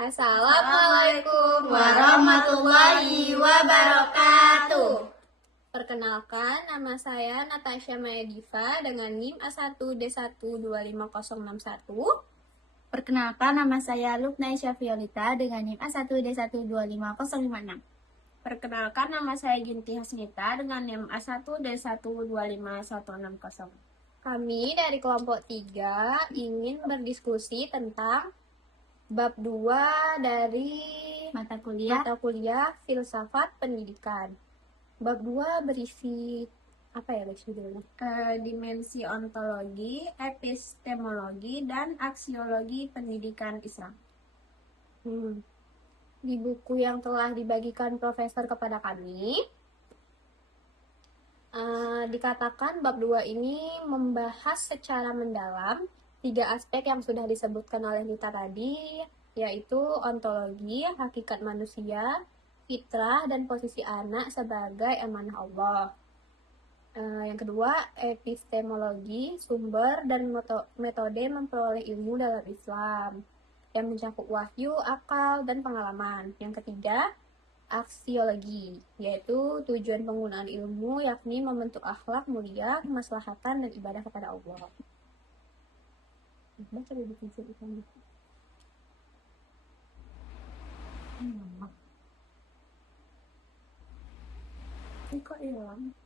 Assalamualaikum warahmatullahi wabarakatuh. Perkenalkan, nama saya Natasha Maya Diva dengan NIM A1D12501. Perkenalkan, nama saya Luknai Syafiolita dengan NIM A1D1250056. Perkenalkan, nama saya Ginti Hasnita dengan NIM A1D1251160. Kami dari kelompok 3 ingin berdiskusi tentang bab 2 dari Mata kuliah Filsafat Pendidikan. Bab 2 berisi apa ya guys judulnya? Dimensi ontologi, epistemologi, dan aksiologi pendidikan Islam. Di buku yang telah dibagikan profesor kepada kami, dikatakan bab 2 ini membahas secara mendalam 3 aspek yang sudah disebutkan oleh Nita tadi, yaitu ontologi, hakikat manusia, fitrah, dan posisi anak sebagai amanah Allah. Yang kedua, epistemologi, sumber dan metode memperoleh ilmu dalam Islam, yang mencakup wahyu, akal, dan pengalaman. Yang ketiga, aksiologi, yaitu tujuan penggunaan ilmu, yakni membentuk akhlak mulia, kemaslahatan, dan ibadah kepada Allah. Baca dulu itu. Ini kok hilang?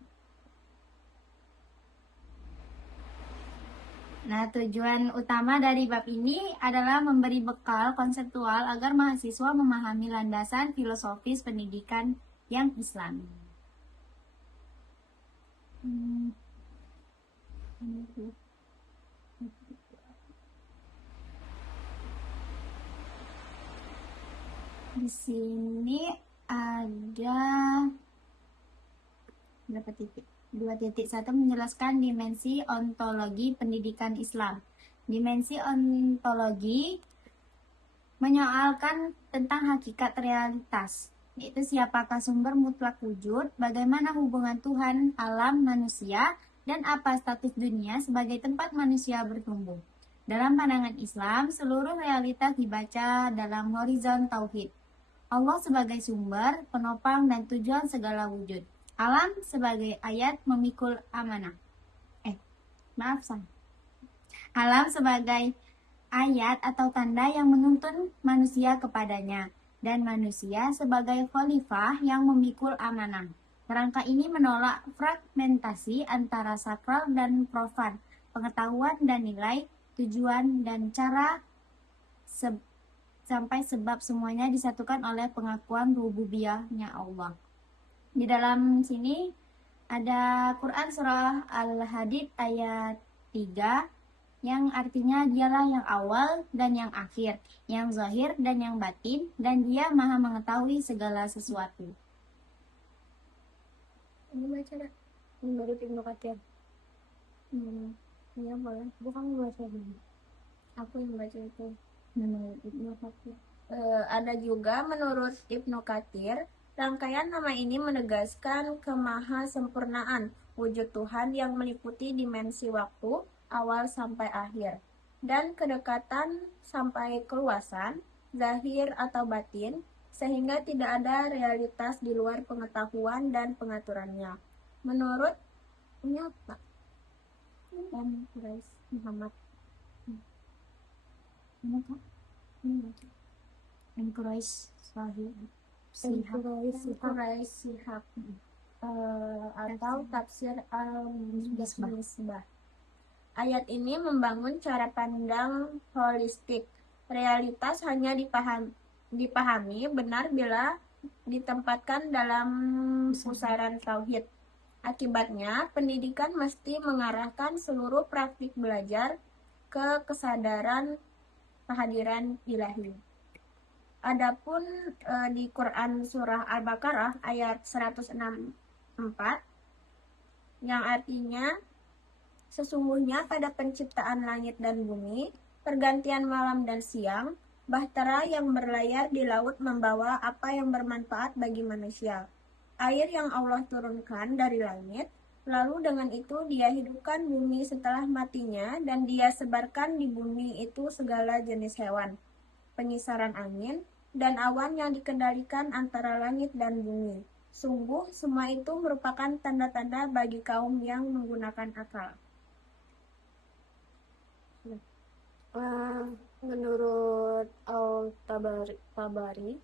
Nah, tujuan utama dari bab ini adalah memberi bekal konseptual agar mahasiswa memahami landasan filosofis pendidikan yang Islami. Di sini ada berapa titik? 2.1 menjelaskan dimensi ontologi pendidikan Islam. Dimensi ontologi menyoalkan tentang hakikat realitas, yaitu siapakah sumber mutlak wujud, bagaimana hubungan Tuhan, alam, manusia, dan apa status dunia sebagai tempat manusia bertumbuh. Dalam pandangan Islam, seluruh realitas dibaca dalam horizon tauhid. Allah sebagai sumber, penopang, dan tujuan segala wujud. Alam sebagai ayat memikul amanah. Alam sebagai ayat atau tanda yang menuntun manusia kepadanya, dan manusia sebagai khalifah yang memikul amanah. Kerangka ini menolak fragmentasi antara sakral dan profan, pengetahuan dan nilai, tujuan dan cara, sampai sebab semuanya disatukan oleh pengakuan rububiyahnya Allah. Di dalam sini ada Quran surah Al-Hadid ayat 3 yang artinya dialah yang awal dan yang akhir, yang zahir dan yang batin, dan dia maha mengetahui segala sesuatu. Ini baca dah. Menurut Ibnu Katsir. Iya boleh. Bukan baca dulu. Aku yang baca itu. Menurut Ibnu Katsir. Ada juga menurut Ibnu Katsir, rangkaian nama ini menegaskan kemahasempurnaan wujud Tuhan yang meliputi dimensi waktu, awal sampai akhir, dan kedekatan sampai keluasan, zahir atau batin, sehingga tidak ada realitas di luar pengetahuan dan pengaturannya. Menurut ini apa? Muhammad. Quraisy atau tafsir al-Misbah. Ayat ini membangun cara pandang holistik. Realitas hanya dipahami benar bila ditempatkan dalam pusaran tauhid. Akibatnya, pendidikan mesti mengarahkan seluruh praktik belajar ke kesadaran kehadiran ilahi. Adapun di Quran surah Al-Baqarah ayat 164 yang artinya sesungguhnya pada penciptaan langit dan bumi, pergantian malam dan siang, bahtera yang berlayar di laut membawa apa yang bermanfaat bagi manusia. Air yang Allah turunkan dari langit, lalu dengan itu dia hidupkan bumi setelah matinya dan dia sebarkan di bumi itu segala jenis hewan. pengisaran angin, dan awan yang dikendalikan antara langit dan bumi. Sungguh, semua itu merupakan tanda-tanda bagi kaum yang menggunakan akal. Menurut Al-Tabari,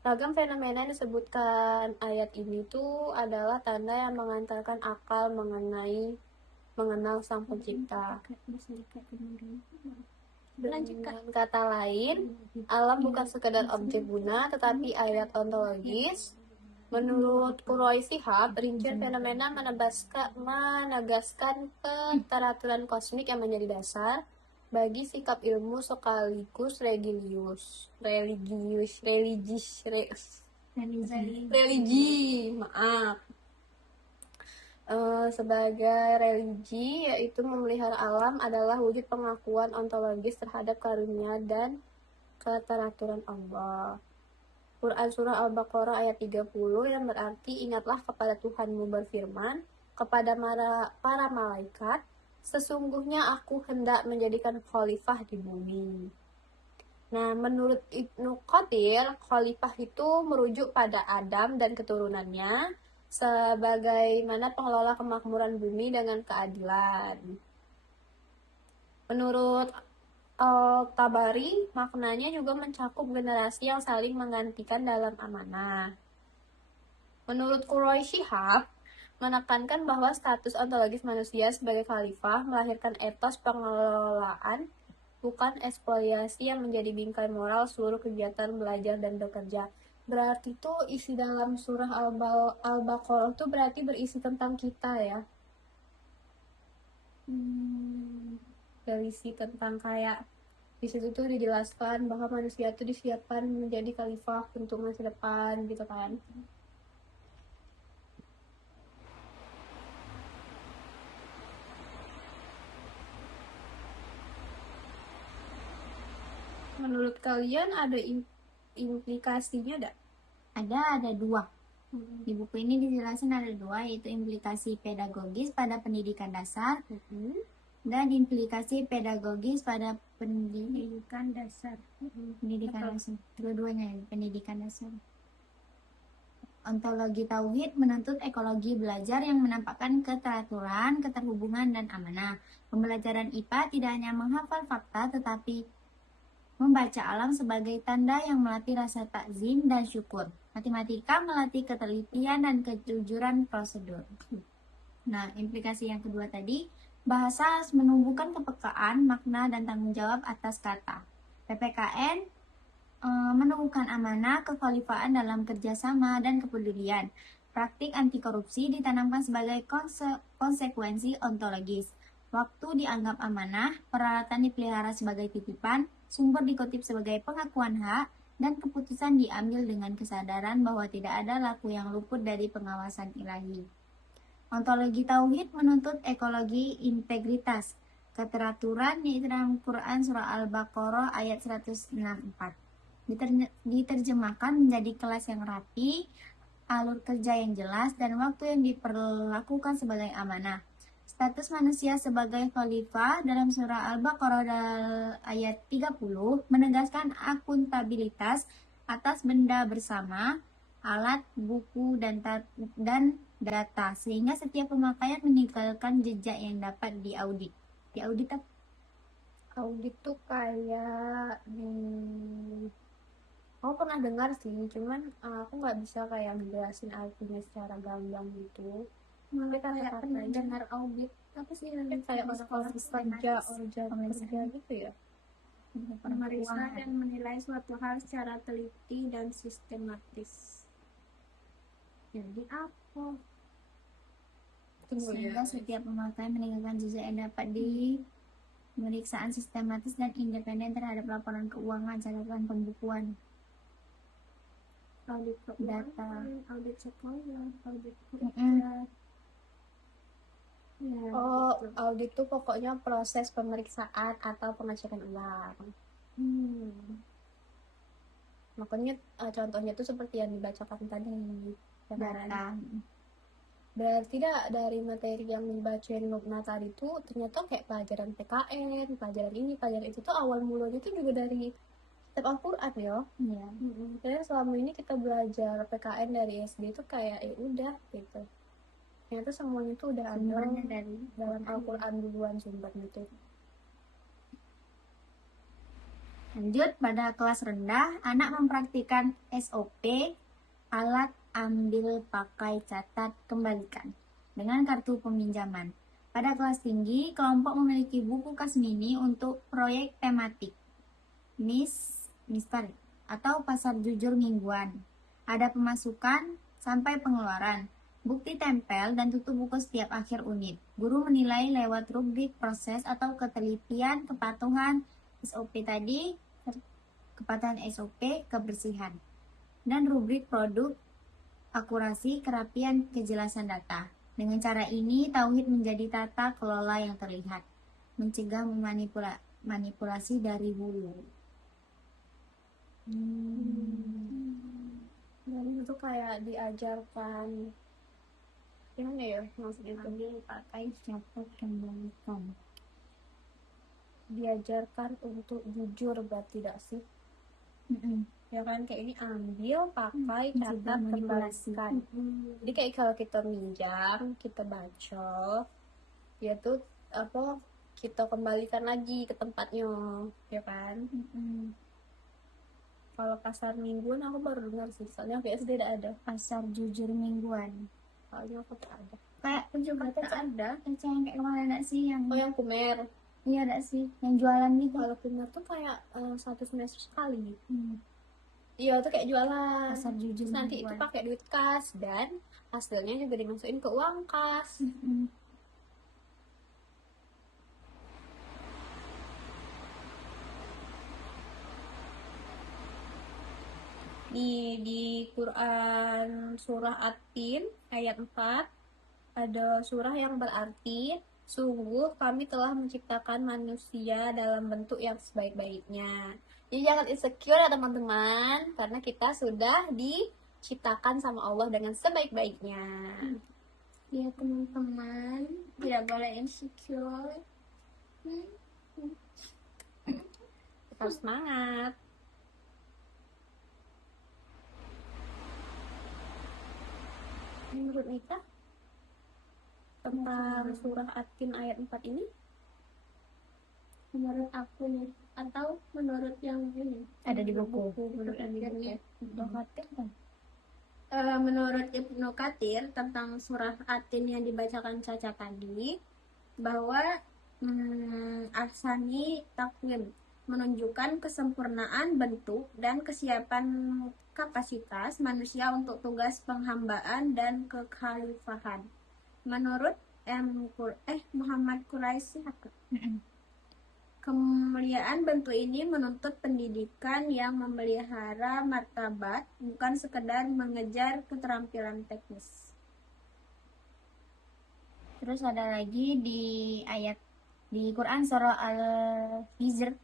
ragam fenomena yang disebutkan ayat ini tuh adalah tanda yang mengantarkan akal mengenal Sang Pencipta. Dengan kata lain, alam bukan sekedar objek guna, tetapi ayat ontologis. Menurut Quroi Shihab, rincian fenomena menegaskan keteraturan kosmik yang menjadi dasar bagi sikap ilmu sekaligus religi, sebagai religi, yaitu memelihara alam adalah wujud pengakuan ontologis terhadap karunia dan keteraturan Allah. Quran Surah Al-Baqarah ayat 30 yang berarti, ingatlah kepada Tuhanmu berfirman kepada para malaikat, sesungguhnya aku hendak menjadikan khalifah di bumi. Nah, menurut Ibnu Katsir, khalifah itu merujuk pada Adam dan keturunannya sebagaimana pengelola kemakmuran bumi dengan keadilan. Menurut Al-Tabari, maknanya juga mencakup generasi yang saling menggantikan dalam amanah. Menurut Quroi Shihab, menekankan bahwa status ontologis manusia sebagai khalifah melahirkan etos pengelolaan, bukan ekspoliasi yang menjadi bingkai moral seluruh kegiatan belajar dan bekerja. Berarti itu isi dalam surah Al-Baqarah itu berarti berisi tentang kita ya. Berisi tentang kayak di situ tuh dijelaskan bahwa manusia tuh disiapkan menjadi khalifah untuk masa depan gitu kan. Menurut kalian ada implikasinya enggak? Ada dua. Di buku ini dijelaskan ada dua, yaitu implikasi pedagogis pada pendidikan dasar dan implikasi pedagogis pada pendidikan dasar. Pendidikan dasar. Dua-duanya pendidikan dasar. Ontologi tauhid menuntut ekologi belajar yang menampakkan keteraturan, keterhubungan, dan amanah. Pembelajaran IPA tidak hanya menghafal fakta, tetapi membaca alam sebagai tanda yang melatih rasa takzim dan syukur. Matematika melatih ketelitian dan kejujuran prosedur. Nah, implikasi yang kedua tadi, bahasa harus menumbuhkan kepekaan, makna, dan tanggung jawab atas kata. PPKN menumbuhkan amanah, kekhalifahan dalam kerjasama, dan kepedulian. Praktik anti korupsi ditanamkan sebagai konsekuensi ontologis. Waktu dianggap amanah, peralatan dipelihara sebagai titipan, sumber dikutip sebagai pengakuan hak, dan keputusan diambil dengan kesadaran bahwa tidak ada laku yang luput dari pengawasan ilahi. Ontologi tauhid menuntut ekologi integritas, keteraturan yaitu dalam Quran Surah Al-Baqarah ayat 164. Diterjemahkan menjadi kelas yang rapi, alur kerja yang jelas, dan waktu yang diperlakukan sebagai amanah. Status manusia sebagai khalifah dalam surah Al-Baqarah ayat 30 menegaskan akuntabilitas atas benda bersama, alat, buku, dan data, sehingga setiap pemakaian meninggalkan jejak yang dapat diaudit. Diaudit apa? Audit tuh kayak aku pernah dengar sih, cuman aku nggak bisa kayak ngejelasin artinya secara gamblang gitu. Malah kayak pernah dengar audit apa sih yang Kayak orang-orang kerja gitu ya. memeriksa dan menilai suatu hal secara teliti dan sistematis. Jadi apa? Sehingga setiap pemakaian meninggalkan jejak yang dapat di pemeriksaan sistematis dan independen terhadap laporan keuangan, catatan pembukuan, Audit data. audit sekolah, audit kerja. Ya, gitu. Audit tuh pokoknya proses pemeriksaan atau pengecekan ulang. Makanya contohnya tuh seperti yang dibacakan tadi. Data. Berarti dari materi yang dibacain Lukna tadi tuh ternyata kayak pelajaran PKN, pelajaran ini, pelajaran itu tuh awal mulanya tuh juga dari Tetap Al-Quran ya. Iya. Karena selama ini kita belajar PKN dari SD itu kayak ya udah gitu. Ternyata semuanya itu udah ada Sumbernya dari dalam Al-Quran duluan sumbernya itu. Lanjut, pada kelas rendah, anak mempraktikkan SOP, alat ambil pakai catat kembalikan, dengan kartu peminjaman. Pada kelas tinggi, kelompok memiliki buku kas mini untuk proyek tematik, Mister, atau pasar jujur mingguan. Ada pemasukan sampai pengeluaran, bukti tempel dan tutup buku setiap akhir unit. Guru menilai lewat rubrik proses atau ketelitian, kepatuhan, SOP tadi, kepatuhan SOP, kebersihan. Dan rubrik produk, akurasi, kerapian, kejelasan data. Dengan cara ini, tauhid menjadi tata kelola yang terlihat, mencegah manipulasi dari hulu. Jadi itu kayak diajarkan gimana ya maksudnya itu, Ambil pakai catat kembalikan. diajarkan untuk jujur berarti tidak sih ya kan, kayak ini ambil pakai Mencegah catat manipulasi. kembalikan. Jadi kayak kalau kita minjam, kita baca, ya tuh apa kita kembalikan lagi ke tempatnya, ya kan. Kalau pasar mingguan aku baru dengar sih, soalnya PSD tidak ada. Pasar jujur mingguan. Soalnya aku tak ada. Kayak juga tak ada. Kaca yang kayak kemarin enggak sih yang Oh yang Kumer. iya enggak sih yang jualan gitu. Kalau Kumer tuh kayak 1 semester sekali. Iya tuh kayak jualan. Pasar jujur Terus nanti itu mingguan. pakai duit kas dan hasilnya juga dimasukin ke uang kas. Di Quran surah At-Tin ayat 4 ada surah yang berarti sungguh kami telah menciptakan manusia dalam bentuk yang sebaik-baiknya. Jadi jangan insecure ya teman-teman, karena kita sudah diciptakan sama Allah dengan sebaik-baiknya. Ya teman-teman, tidak boleh insecure. Tetap semangat. Menurut Nita tentang surah At-Tin ayat 4 ini? Menurut aku nih, atau menurut yang ini? Ada di buku. Menurut yang di buku. Kan? Menurut Ibnu Katsir tentang surah At-Tin yang dibacakan Caca tadi, bahwa ahsani takwim menunjukkan kesempurnaan bentuk dan kesiapan kapasitas manusia untuk tugas penghambaan dan kekhalifahan. Menurut Muhammad Quraisy, kemuliaan bentuk ini menuntut pendidikan yang memelihara martabat, bukan sekedar mengejar keterampilan teknis. Terus ada lagi di ayat di Quran surah Al-Hijr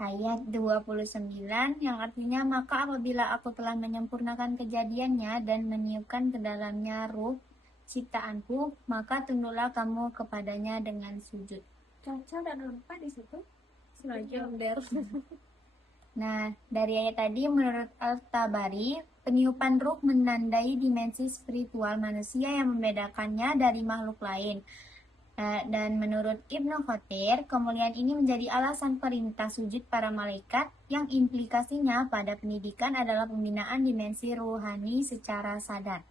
ayat 29 yang artinya maka apabila aku telah menyempurnakan kejadiannya dan meniupkan ke dalamnya ruh ciptaanku, maka tunduklah kamu kepadanya dengan sujud. Caca dan lupa di situ. Sengaja Nah, dari ayat tadi menurut Al-Tabari, peniupan ruh menandai dimensi spiritual manusia yang membedakannya dari makhluk lain. Dan menurut Ibnu Katsir, kemuliaan ini menjadi alasan perintah sujud para malaikat yang implikasinya pada pendidikan adalah pembinaan dimensi ruhani secara sadar.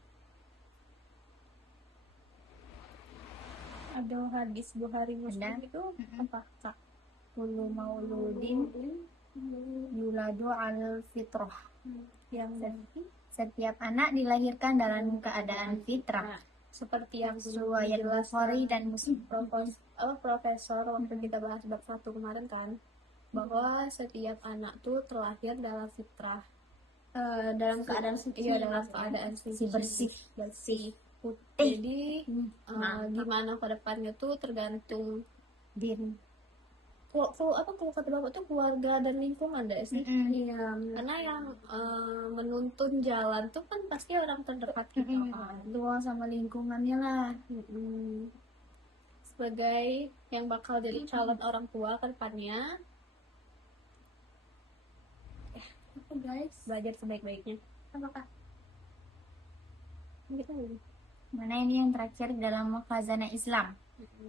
ada hadis Bukhari Muslim Ada. itu apa Kak? Kullu mauludin yuladu al fitrah. Yang Setiap anak dilahirkan dalam keadaan fitrah. seperti yang Sesuai Bukhari dan Muslim. Profesor waktu kita bahas bab 1 kemarin kan, bahwa setiap anak tuh terlahir dalam fitrah, Dalam keadaan suci. iya dalam keadaan suci, bersih. Jadi gimana ke depannya tuh tergantung Diri. kalau kata bapak tuh keluarga dan lingkungan deh sih. Iya. Karena yang menuntun jalan tuh kan pasti orang terdekat kita kan. Doa sama lingkungannya lah. Sebagai yang bakal jadi calon orang tua ke depannya, guys. Belajar sebaik-baiknya. Apakah? Gitu. Mana ini yang terakhir dalam khazanah Islam.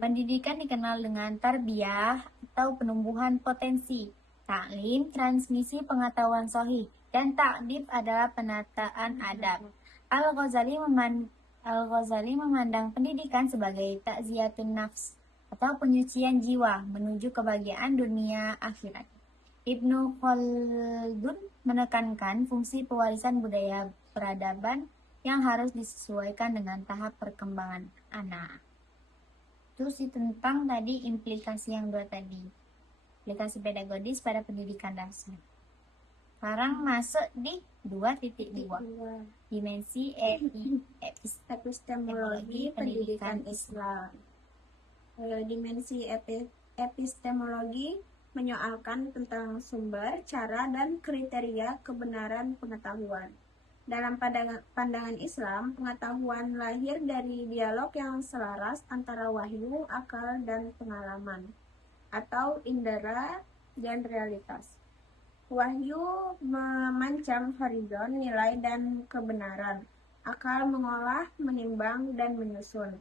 Pendidikan dikenal dengan tarbiyah atau penumbuhan potensi, taklim, transmisi pengetahuan sahih, dan ta'dib adalah penataan adab. Al-Ghazali memandang pendidikan sebagai takziyatun nafs atau penyucian jiwa menuju kebahagiaan dunia akhirat. Ibnu Khaldun menekankan fungsi pewarisan budaya peradaban yang harus disesuaikan dengan tahap perkembangan anak. Itu sih tentang tadi implikasi yang dua tadi. Implikasi pedagogis pada pendidikan dasar. Sekarang masuk di 2.2. Dimensi Epistemologi pendidikan Islam. Dimensi epistemologi menyoalkan tentang sumber, cara, dan kriteria kebenaran pengetahuan. Dalam pandangan Islam, pengetahuan lahir dari dialog yang selaras antara wahyu, akal, dan pengalaman, atau indera dan realitas. Wahyu memancang horizon nilai dan kebenaran. Akal mengolah, menimbang, dan menyusun.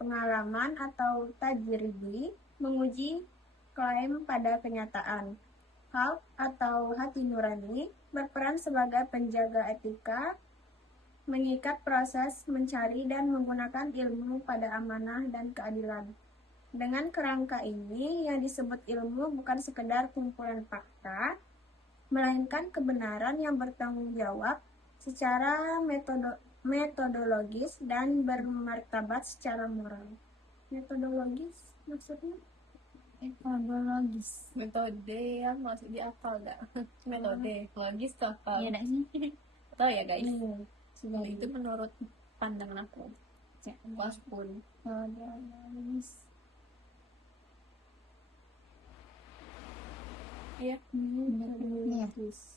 Pengalaman atau tajribi menguji klaim pada kenyataan. Qalb atau hati nurani berperan sebagai penjaga etika, mengikat proses mencari dan menggunakan ilmu pada amanah dan keadilan. Dengan kerangka ini, yang disebut ilmu bukan sekedar kumpulan fakta, melainkan kebenaran yang bertanggung jawab secara metodologis dan bermartabat secara moral. Metodologis maksudnya? metodologis. Metode yang masuk di akal gak? Metode logis tuh apa? Iya enggak sih? Tahu ya guys? Sudah Itu menurut pandangan aku. Puas pun. Metodologis. Iya. metodologis.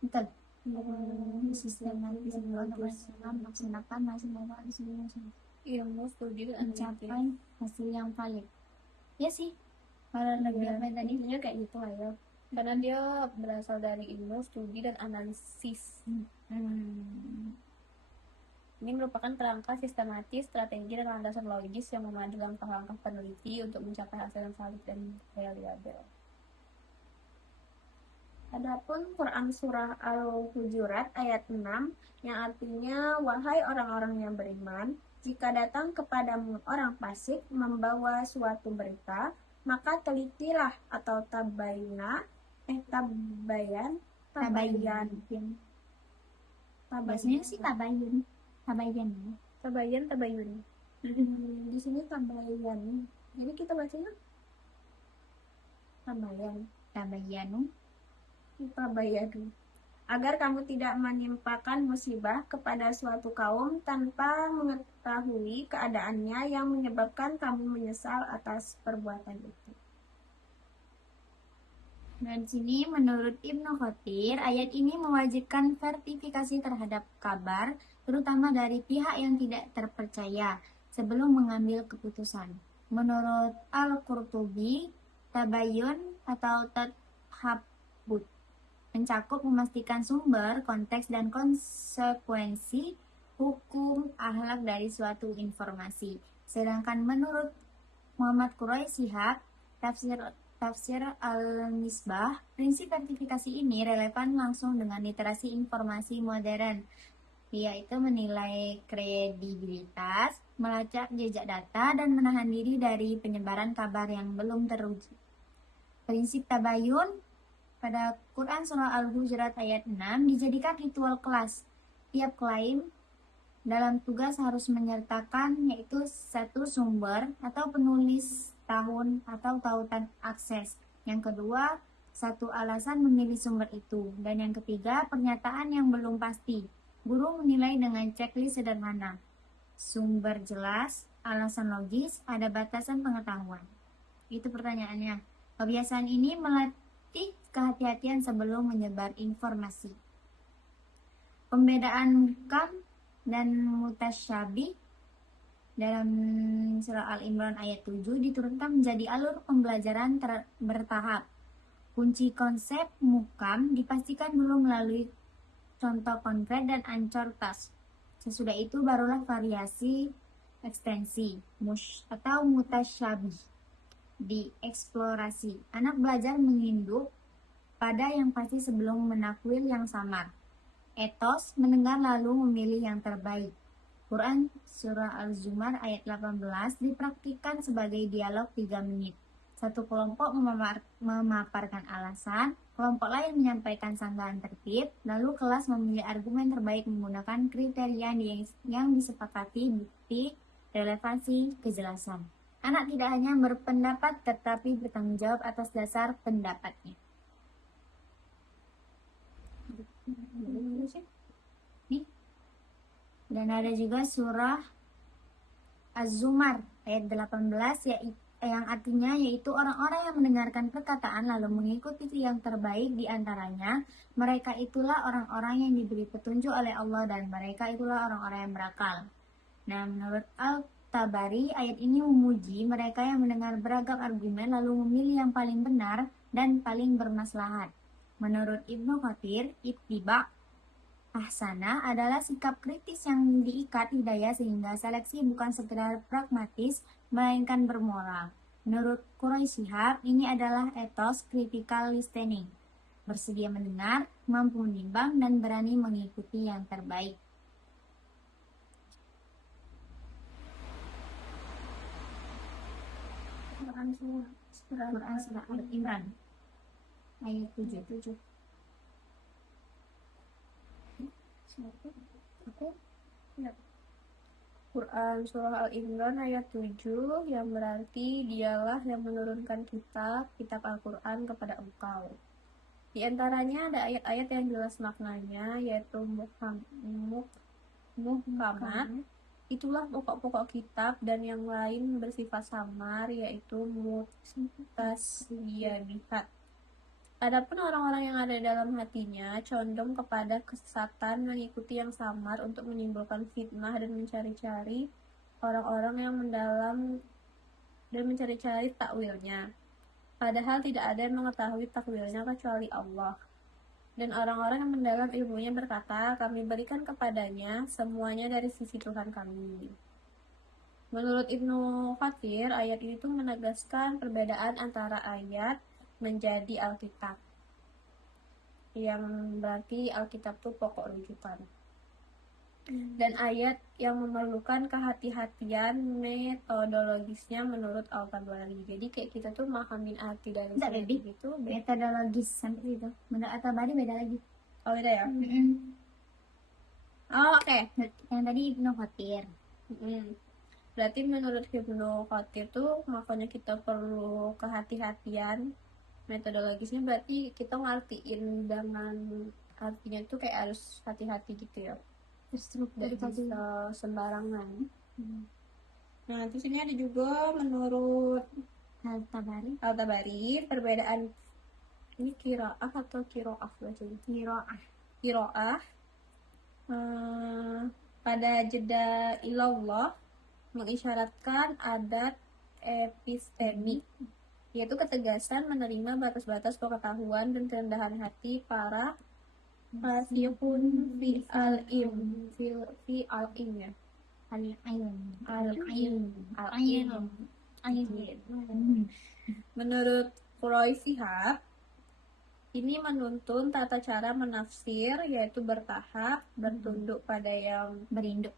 Betul. Sistematis melaksanakan Ilmu studi dan analisis. mencapai hasil yang valid. Ya sih. Kalau lebih apa tadi? Intinya kayak gitu aja. Karena dia berasal dari ilmu studi dan analisis. Ini merupakan kerangka sistematis, strategi, dan landasan logis yang memandu langkah-langkah peneliti untuk mencapai hasil yang valid dan reliable. Adapun Quran Surah Al-Hujurat ayat 6 yang artinya, wahai orang-orang yang beriman, jika datang kepadamu orang fasik membawa suatu berita, maka telitilah atau tabayan. Biasanya sih tabayun. Tabayun. Di sini tabayan. Jadi kita bacanya tabayan. Tabayanu. Tabayadu. Agar kamu tidak menimpakan musibah kepada suatu kaum tanpa mengetahui keadaannya yang menyebabkan kamu menyesal atas perbuatan itu. Dan sini menurut Ibnu Katsir, ayat ini mewajibkan verifikasi terhadap kabar, terutama dari pihak yang tidak terpercaya, sebelum mengambil keputusan. Menurut Al-Qurtubi, tabayun atau tathabut mencakup memastikan sumber, konteks, dan konsekuensi hukum akhlak dari suatu informasi. Sedangkan menurut Muhammad Quraish Shihab, tafsir Al-Misbah, prinsip verifikasi ini relevan langsung dengan literasi informasi modern, yaitu menilai kredibilitas, melacak jejak data, dan menahan diri dari penyebaran kabar yang belum teruji. Prinsip tabayun pada Quran Surah Al-Hujurat ayat 6 dijadikan ritual kelas. Tiap klaim dalam tugas harus menyertakan yaitu satu sumber atau penulis tahun atau tautan akses. Yang kedua, satu alasan memilih sumber itu. Dan yang ketiga, pernyataan yang belum pasti. Guru menilai dengan checklist sederhana. Sumber jelas, alasan logis, ada batasan pengetahuan. Itu pertanyaannya. Kebiasaan ini melatih kehati-hatian sebelum menyebar informasi. Pembedaan muhkam dan mutasyabih dalam surah Al-Imran ayat 7 diturunkan menjadi alur pembelajaran bertahap. Kunci konsep mukam dipastikan dulu melalui contoh konkret dan ancor tas. Sesudah itu barulah variasi ekstensi atau mutasyabih dieksplorasi. Anak belajar menginduk pada yang pasti sebelum menakwil yang samar. Etos mendengar lalu memilih yang terbaik. Quran Surah Al-Zumar ayat 18 dipraktikkan sebagai dialog 3 menit. Satu kelompok memaparkan alasan, kelompok lain menyampaikan sanggahan tertib, lalu kelas memilih argumen terbaik menggunakan kriteria yang disepakati, bukti, relevansi, kejelasan. Anak tidak hanya berpendapat tetapi bertanggung jawab atas dasar pendapatnya. Nih. Dan ada juga surah Az-Zumar ayat 18 yang artinya yaitu orang-orang yang mendengarkan perkataan lalu mengikuti yang terbaik di antaranya, mereka itulah orang-orang yang diberi petunjuk oleh Allah dan mereka itulah orang-orang yang berakal. Nah, menurut Al-Tabari, ayat ini memuji mereka yang mendengar beragam argumen lalu memilih yang paling benar dan paling bermaslahat. Menurut Ibnu Katsir, ittiba' ahsana adalah sikap kritis yang diikat hidayah sehingga seleksi bukan sekedar pragmatis melainkan bermoral. Menurut Quraisy Shihab, ini adalah etos critical listening, bersedia mendengar, mampu menimbang dan berani mengikuti yang terbaik. Quran Surah Al-Imran ayat 7. Quran Surah Al-Imran ayat 7 yang berarti dialah yang menurunkan kitab Al-Quran kepada engkau. Di antaranya ada ayat-ayat yang jelas maknanya yaitu muhkamat, itulah pokok-pokok kitab, dan yang lain bersifat samar yaitu mutasyabihat. Adapun orang-orang yang ada dalam hatinya condong kepada kesesatan mengikuti yang samar untuk menimbulkan fitnah dan mencari-cari orang-orang yang mendalam dan mencari-cari takwilnya. Padahal tidak ada yang mengetahui takwilnya kecuali Allah. Dan orang-orang yang mendalam ilmunya berkata, kami berikan kepadanya semuanya dari sisi Tuhan kami. Menurut Ibnu Katsir, ayat ini tuh menegaskan perbedaan antara ayat menjadi Alkitab, yang berarti Alkitab tuh pokok rujukan, dan ayat yang memerlukan kehati-hatian metodologisnya menurut Al-Tabari. Jadi kayak kita tuh mahamin arti dari itu metodologis sampai itu. Menurut Al-Tabari beda lagi. Oh, beda ya? Oh, oke. Yang tadi Ibnu Katsir. Berarti menurut Ibnu Katsir tuh makanya kita perlu kehati-hatian metodologisnya, berarti kita ngertiin dengan artinya itu kayak harus hati-hati gitu ya, tidak bisa sembarangan. Nah, di sini ada juga menurut Al-Tabari perbedaan ini qiraah atau qiraah bacanya? Qiraah pada jeda ilallah mengisyaratkan adat epistemik, yaitu ketegasan menerima batas-batas pengetahuan dan kerendahan hati para fasihun fi al-ilm ya. Menurut Quraisy Shihab, ini menuntun tata cara menafsir yaitu bertahap, bertunduk pada yang berinduk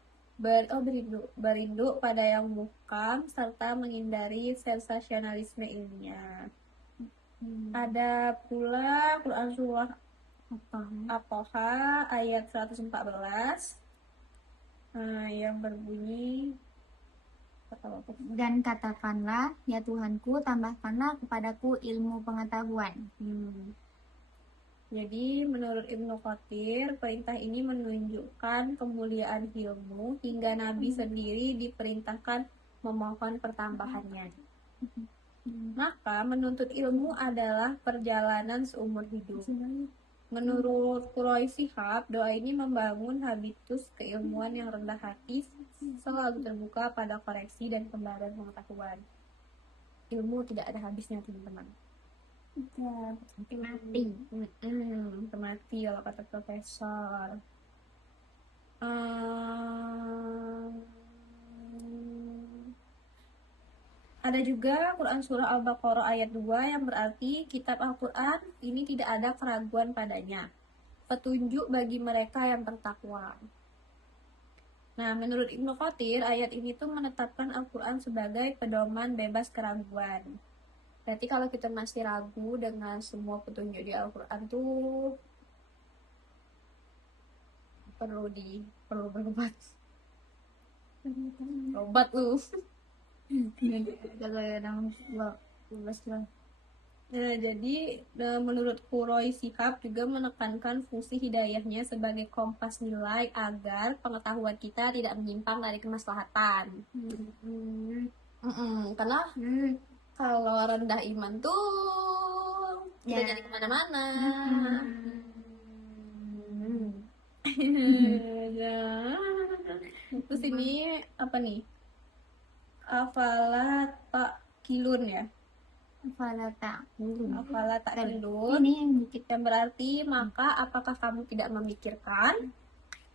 pada yang muhkam serta menghindari sensasionalisme ilmiah. Ada pula Quran Surah At-Taha ayat 114 yang berbunyi, dan katakanlah, ya Tuhanku, tambahkanlah kepadaku ilmu pengetahuan. Jadi menurut Ibnu Katsir, perintah ini menunjukkan kemuliaan ilmu hingga Nabi sendiri diperintahkan memohon pertambahannya. Maka menuntut ilmu adalah perjalanan seumur hidup. Menurut Quraisy Shihab, doa ini membangun habitus keilmuan yang rendah hati, selalu terbuka pada koreksi dan kembaran pengetahuan. Ilmu tidak ada habisnya, teman-teman. Ya, mati. Mati kalau kata profesor. Ada juga Quran Surah Al-Baqarah ayat 2 yang berarti kitab Al-Quran ini tidak ada keraguan padanya. Petunjuk bagi mereka yang bertakwa. Nah, menurut Ibnu Katsir, ayat ini tuh menetapkan Al-Quran sebagai pedoman bebas keraguan. Berarti kalau kita masih ragu dengan semua petunjuk di Al-Quran tuh perlu berobat. Obat lu. Jaga yang bebas lah. Nah, jadi menurut Quroi Shihab juga menekankan fungsi hidayahnya sebagai kompas nilai agar pengetahuan kita tidak menyimpang dari kemaslahatan. Karena kalau rendah iman tuh kita Ya. jadi kemana-mana. Ya. Terus ini apa nih? Afala ta'qilun ya. Afala ta'qilun. Afala ta'qilun. Ini yang dikit. Yang berarti maka apakah kamu tidak memikirkan?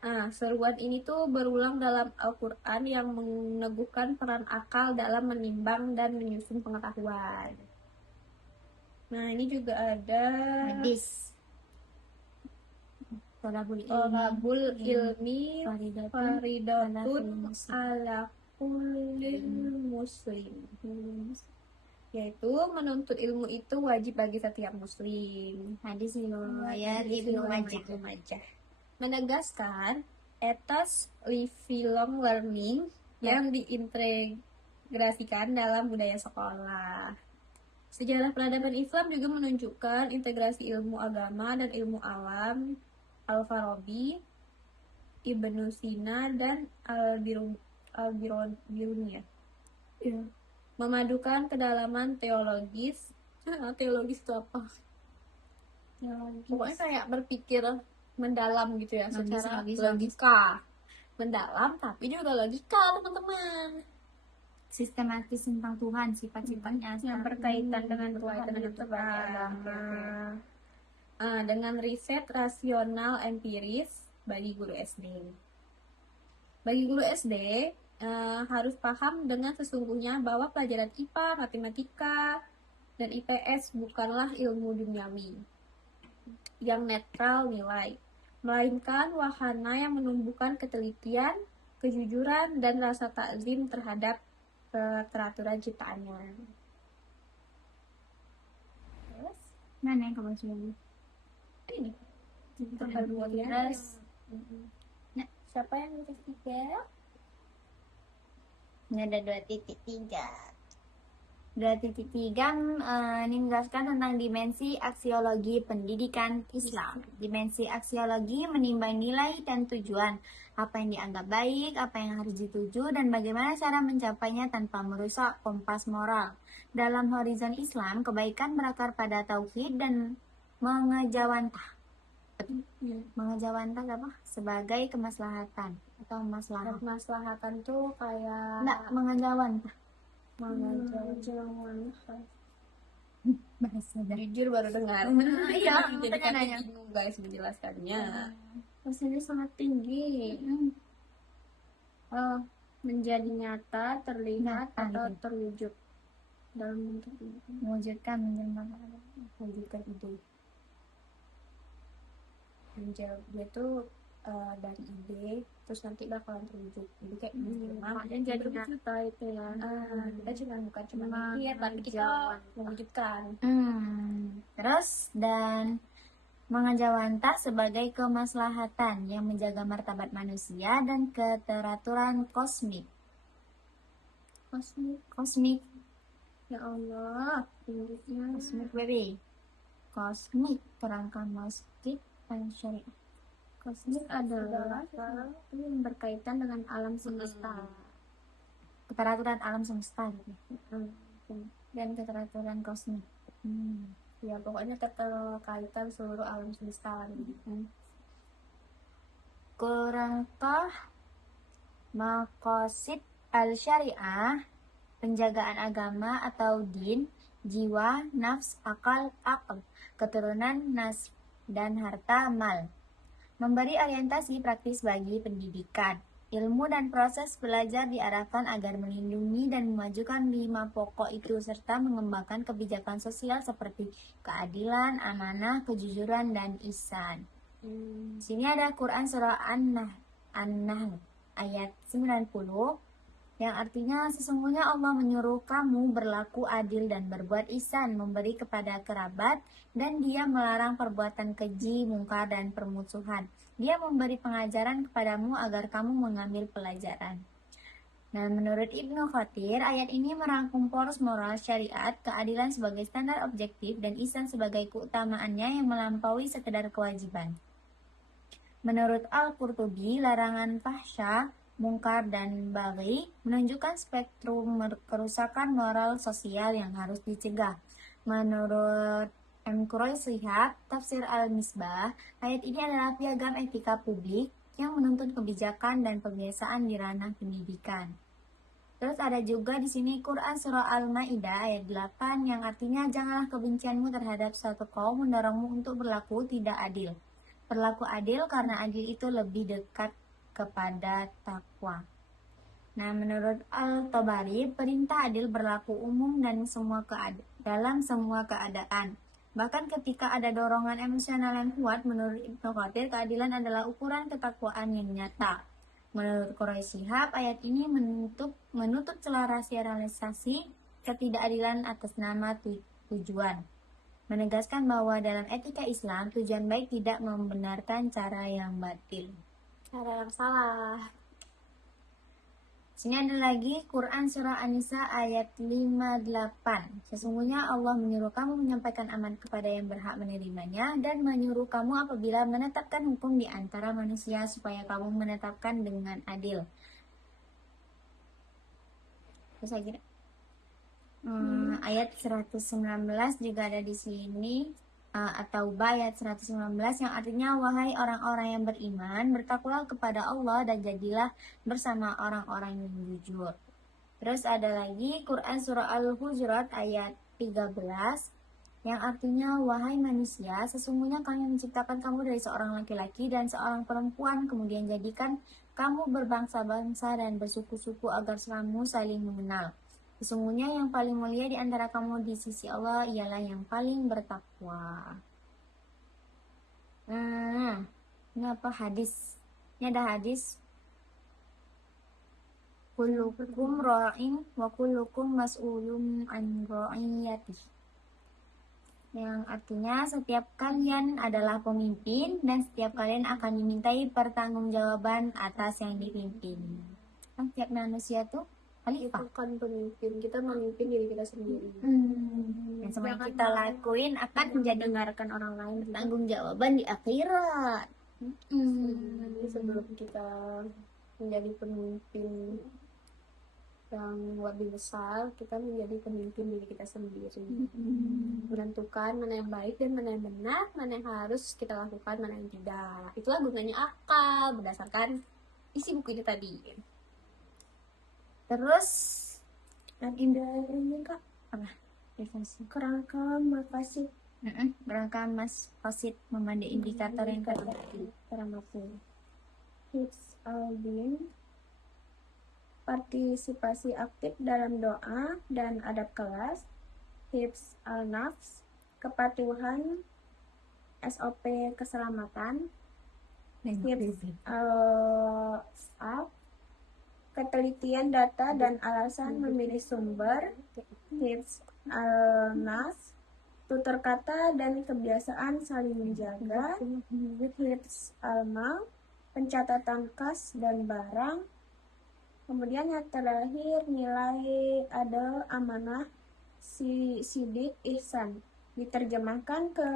Nah, seruan ini tuh berulang dalam Al-Quran yang meneguhkan peran akal dalam menimbang dan menyusun pengetahuan. Nah, ini juga ada Hadis. Tolabul ilmi faridatun ala kullil muslim. Yaitu menuntut ilmu itu wajib bagi setiap muslim. Hadis riwayat Ibnu Majah. Menegaskan etos lifelong learning yang diintegrasikan dalam budaya sekolah. Sejarah peradaban Islam juga menunjukkan integrasi ilmu agama dan ilmu alam. Al-Farabi, Ibnu Sina, dan Al-Biruni ya. Memadukan kedalaman teologis. Teologis itu apa? Pokoknya kayak berpikir mendalam gitu ya, secara logika mendalam tapi juga logika, teman-teman. Sistematis tentang Tuhan, sifat-sifatnya yang berkaitan dengan Tuhan Berkaitan itu banyak. Dengan riset rasional empiris bagi guru SD. Bagi guru SD harus paham dengan sesungguhnya bahwa pelajaran IPA, matematika, dan IPS bukanlah ilmu duniawi yang netral nilai, melainkan wahana yang menumbuhkan ketelitian, kejujuran, dan rasa takzim terhadap keteraturan ciptaannya. Terus, mana yang kamu sudah ini terus siapa yang nulis 3? ini ada 2.3. 2.3 ini menjelaskan tentang dimensi aksiologi pendidikan Islam. Dimensi aksiologi menimbang nilai dan tujuan, apa yang dianggap baik, apa yang harus dituju, dan bagaimana cara mencapainya tanpa merusak kompas moral. Dalam horizon Islam, kebaikan berakar pada tauhid dan mengejawantah. Mengejawantah apa? Sebagai kemaslahatan atau maslahat. Kemaslahatan tuh kayak Enggak, mengejawantah. Bahasa jujur baru dengar. Iya, Jadi makanya kan nanya. bingung guys menjelaskannya. Hasilnya sangat tinggi. Menjadi nyata, terlihat, Nyata, atau gitu. terwujud dalam bentuk ini. Mewujudkan ide. Dia tuh dari ide terus nanti bakalan terwujud. Jadi kayak Makanya jadi nyata itu ya. kita bukan cuma mikir tapi kita mewujudkan. Terus dan mengejawantah sebagai kemaslahatan yang menjaga martabat manusia dan keteraturan kosmik. Kosmik. Ya Allah, tingginya. Kosmik baby. Kosmik kerangka masjid dan syariah. Kosmik adalah sesuatu yang berkaitan dengan alam semesta. Keteraturan alam semesta gitu. Dan keteraturan kosmik. Ya pokoknya keterkaitan seluruh alam semesta. Kerangka maqasid al-syariah, penjagaan agama atau din jiwa, nafs, akal, keturunan, nasb, dan harta, mal. Memberi orientasi praktis bagi pendidikan. Ilmu dan proses belajar diarahkan agar melindungi dan memajukan 5 pokok itu serta mengembangkan kebijakan sosial seperti keadilan, amanah, kejujuran, dan ihsan. Sini ada Quran surah An-Nahl ayat 90 yang artinya sesungguhnya Allah menyuruh kamu berlaku adil dan berbuat ihsan, memberi kepada kerabat, dan Dia melarang perbuatan keji, mungkar, dan permusuhan. Dia memberi pengajaran kepadamu agar kamu mengambil pelajaran. Nah, menurut Ibnu Katsir, ayat ini merangkum poros moral syariat, keadilan sebagai standar objektif, dan ihsan sebagai keutamaannya yang melampaui sekedar kewajiban. Menurut Al-Qurtubi, larangan fahsya, mungkar, dan baghi menunjukkan spektrum kerusakan moral sosial yang harus dicegah. Menurut M. Quraisy Shihab, tafsir Al-Misbah, ayat ini adalah piagam etika publik yang menuntun kebijakan dan kebiasaan di ranah pendidikan. Terus ada juga di sini Quran surah Al-Maidah ayat 8 yang artinya janganlah kebencianmu terhadap suatu kaum mendorongmu untuk berlaku tidak adil. Berlaku adil karena adil itu lebih dekat kepada takwa. Nah, menurut Al-Tabari, perintah adil berlaku umum dan dalam semua keadaan. Bahkan ketika ada dorongan emosional yang kuat, menurut Ibnu Katsir, keadilan adalah ukuran ketakwaan yang nyata. Menurut Quraisy Shihab, ayat ini menutup celah rasionalisasi ketidakadilan atas nama tujuan. Menegaskan bahwa dalam etika Islam, tujuan baik tidak membenarkan cara yang batil. Cara yang salah. Sini ada lagi Quran surah An-Nisa ayat 58. Sesungguhnya Allah menyuruh kamu menyampaikan aman kepada yang berhak menerimanya dan menyuruh kamu apabila menetapkan hukum di antara manusia supaya kamu menetapkan dengan adil. Terus lagi ayat 119 juga ada di sini. Atau ayat 119 yang artinya wahai orang-orang yang beriman, bertakwalah kepada Allah dan jadilah bersama orang-orang yang jujur. Terus ada lagi Quran surah Al-Hujurat ayat 13 yang artinya wahai manusia, sesungguhnya kami menciptakan kamu dari seorang laki-laki dan seorang perempuan, kemudian jadikan kamu berbangsa-bangsa dan bersuku-suku agar kamu saling mengenal. Sesungguhnya yang paling mulia di antara kamu di sisi Allah ialah yang paling bertakwa. Ini apa hadis? Ini ada hadis. Kullukum ra'in wa kullukum mas'ulun an ra'iyatih. Yang artinya setiap kalian adalah pemimpin dan setiap kalian akan dimintai pertanggungjawaban atas yang dipimpin. Kan tiap manusia tuh Kita kan pemimpin, kita memimpin diri kita sendiri. Yang semua yang kita lakuin akan mendengarkan orang lain bertanggung jawaban di akhirat. Jadi sebelum kita menjadi pemimpin yang lebih besar, kita menjadi pemimpin diri kita sendiri. Menentukan mana yang baik dan mana yang benar, mana yang harus kita lakukan, mana yang tidak. Itulah gunanya akal berdasarkan isi buku ini tadi. Terus lagi ini Kak, apa? kerangka mafasid. Kerangka mafasid memandai indikator yang teramati. Hifz al-din, partisipasi aktif dalam doa dan adab kelas. Hifz al-nafs, kepatuhan SOP keselamatan. Hifz al-saf, ketelitian data dan alasan memilih sumber. Hifz al-nas, tutur kata dan kebiasaan saling menjaga. Hifz al-mal, pencatatan kas dan barang. Kemudian yang terakhir nilai adil, amanah, sidik, ihsan. Diterjemahkan ke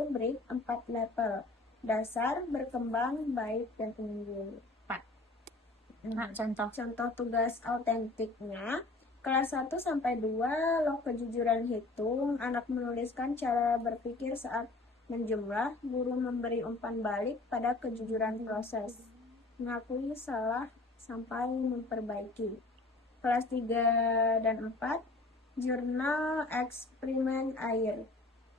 rubrik 4 level: dasar, berkembang, baik, dan unggul. Contoh tugas autentiknya, kelas 1 sampai 2 log kejujuran hitung, anak menuliskan cara berpikir saat menjumlah, guru memberi umpan balik pada kejujuran proses, mengakui salah sampai memperbaiki. Kelas 3 dan 4 Jurnal Eksperimen Air.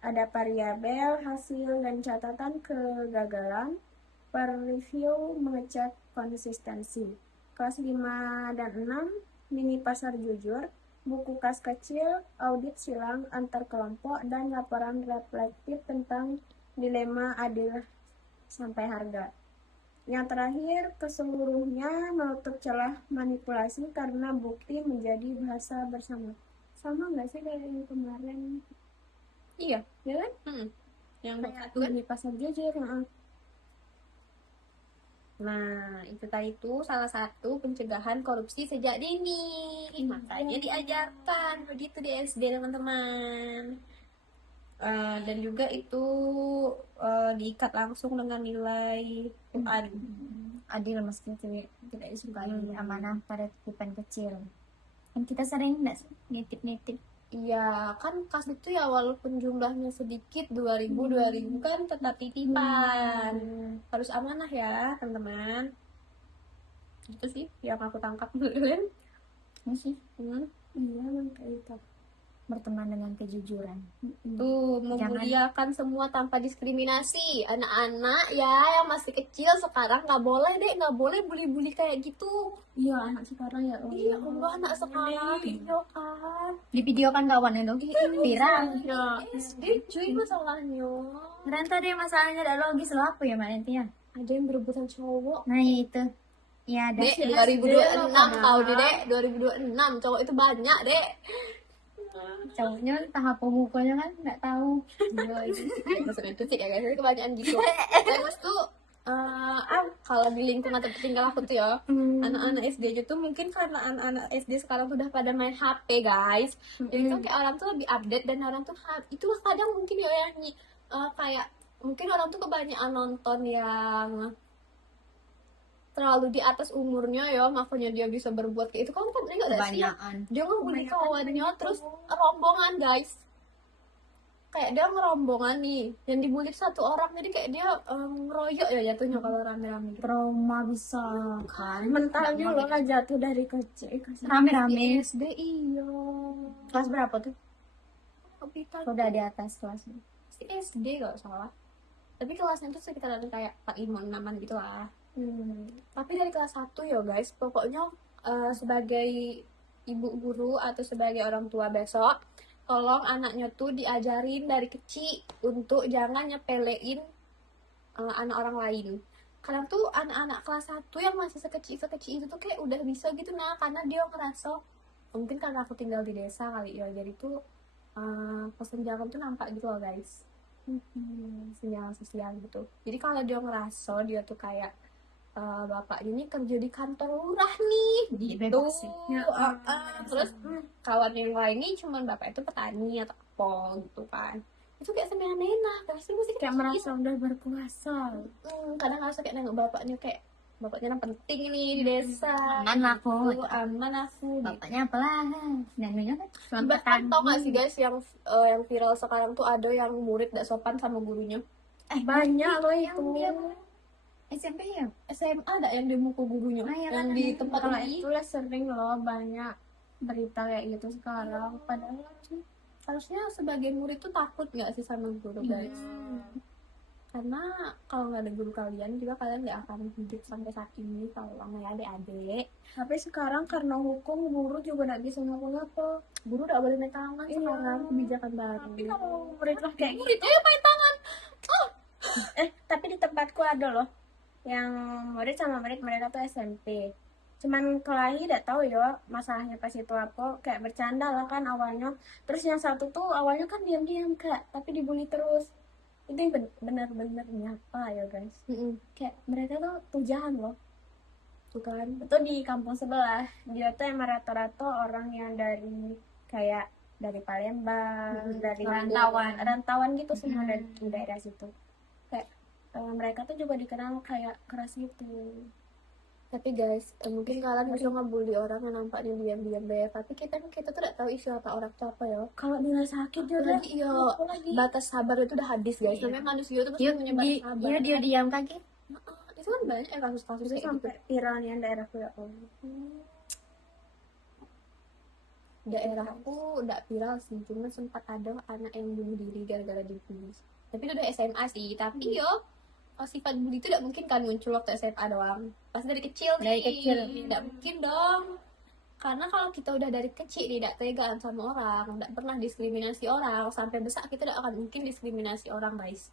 Ada variabel, hasil, dan catatan kegagalan. Per review mengecek konsistensi. Kelas 5 dan 6, mini pasar jujur, buku kas kecil, audit silang antar kelompok, dan laporan reflektif tentang dilema adil sampai harga. Yang terakhir, keseluruhnya menutup celah manipulasi karena bukti menjadi bahasa bersama. Sama nggak sih kayak yang kemarin? Iya. Ya kan? Yang Kayak satu kan. di pasar jujur. Nah, itu tadi itu salah satu pencegahan korupsi sejak dini. Makanya diajarkan begitu di SD, teman-teman. Dan juga itu diikat langsung dengan nilai Quran. Adil meski tidak disukai, amanah pada titipan kecil. Kan kita sering nggak sih nitip-nitip. Iya, kan kas itu ya walaupun jumlahnya sedikit 2000 kan tetap titipan. Harus amanah ya, teman-teman. Itu sih yang aku tangkap kalian. Ini sih Iya, emang kayak itu. berteman dengan kejujuran. Tuh, memuliakan semua tanpa diskriminasi. Anak-anak ya yang masih kecil sekarang nggak boleh bully-bully kayak gitu. Iya, anak sekarang ya. Iya, Allah, anak sekarang video kan. Di video kan kawan itu viral. Ya. SD cuy masalahnya. Ternyata deh masalahnya ada logis loh apa ya Mbak Nanti ya. Ada yang berebutan cowok. Nah itu. Ya ada. Dek, 2026 tahu deh, Dek. 2026 cowok itu banyak, Dek. Cowoknya entah apa mukanya kan nggak tahu. Maksudnya itu sih ya guys, kebanyakan gitu. Terus tuh kalau di lingkungan tempat tinggal aku tuh ya, anak-anak SD itu mungkin karena anak-anak SD sekarang sudah pada main HP guys, jadi tuh kayak orang tuh lebih update dan orang tuh itulah kadang mungkin ya yang kayak mungkin orang tuh kebanyakan nonton yang terlalu di atas umurnya ya, makanya dia bisa berbuat kayak itu kan dia nggak ada sih, dia ngebully kawannya terus rombongan guys, kayak dia ngerombongan nih yang dibully satu orang, jadi kayak dia ngeroyok ya jatuhnya kalau rame-rame gitu. Trauma bisa kan. Mental juga kan jatuh dari kecil. Rame-rame. SD iya. Kelas berapa tuh? Kita Udah di atas kelas. SD gak salah, tapi kelasnya tuh sekitaran kayak 4, 5, 6 gitu lah. Tapi dari kelas 1 ya guys, pokoknya sebagai ibu guru atau sebagai orang tua besok, tolong anaknya tuh diajarin dari kecil untuk jangan nyepelein anak orang lain. Kadang tuh anak-anak kelas 1 yang masih sekecil itu tuh kayak udah bisa gitu, nah karena dia ngerasa mungkin karena aku tinggal di desa kali ya, jadi tuh kesenjangan tuh nampak gitu loh guys. Senjangan sosial gitu. Jadi kalau dia ngerasa dia tuh kayak bapak ini kerja di kantor lurah nih gitu. Terus kawan yang lain nih cuman bapak itu petani atau apa gitu kan, itu kayak semena-mena pasti mesti Kayak merasa udah berkuasa. kadang ngerasa kayak nengok bapaknya kayak bapaknya yang penting nih di desa, Aman aku. aman aku. Bapaknya apalah. Dan kan Bahkan tau gak sih guys yang viral sekarang tuh ada yang murid gak sopan sama gurunya. Banyak loh itu. SMP ya? SMA ada yang dimukul gurunya, yang di tempat Kalau UI. itu lah sering loh banyak berita kayak gitu sekarang. Padahal Harusnya sebagai murid tuh takut gak sih sama guru guys? Karena kalau nggak ada guru kalian juga kalian nggak akan hidup sampai saat ini kalau nggak ada adik-adik. Tapi sekarang karena hukum guru juga nggak bisa ngapa-ngapa. Guru udah boleh main tangan sekarang, kebijakan baru. Tapi kalau murid lah kayak gitu. Murid aja main tangan. Tapi di tempatku ada loh yang murid sama murid mereka tuh SMP. Cuman kelahi tidak tahu ya masalahnya pas itu apa, kayak bercanda lah kan awalnya. Terus yang satu tuh awalnya kan diam-diam kak, tapi dibully terus. Itu yang benar-benar nyata ya guys. Kayak mereka tuh jahat loh. Tuh kan, itu di kampung sebelah. Dia tuh emang rata-rata orang yang dari kayak dari Palembang, dari rantauan gitu semua dari daerah situ. Kayak mereka tuh juga dikenal kayak keras gitu. Tapi guys, mungkin kalian bisa ngebully orang yang nampaknya diam-diam deh. Tapi kita tuh tidak tahu isi otak orang tuh apa ya. Kalau dia sakit dia udah Lagi iya, batas sabar itu udah habis guys. Namanya manusia itu pasti punya batas sabar. Iya dia diam kaki. Itu kan banyak ya kasus-kasus itu kayak gitu. sampai viral yang daerah ya Allah. daerahku udah viral sih, cuma sempat ada anak yang bunuh diri gara-gara dibully. Tapi itu udah SMA sih, tapi yo sifat bully itu tidak mungkin kan muncul waktu SMA doang, pasti dari kecil nih. Dari kecil. Tidak mungkin dong, karena kalau kita udah dari kecil tidak tegaan sama orang, tidak pernah diskriminasi orang, sampai besar kita tidak akan mungkin diskriminasi orang guys.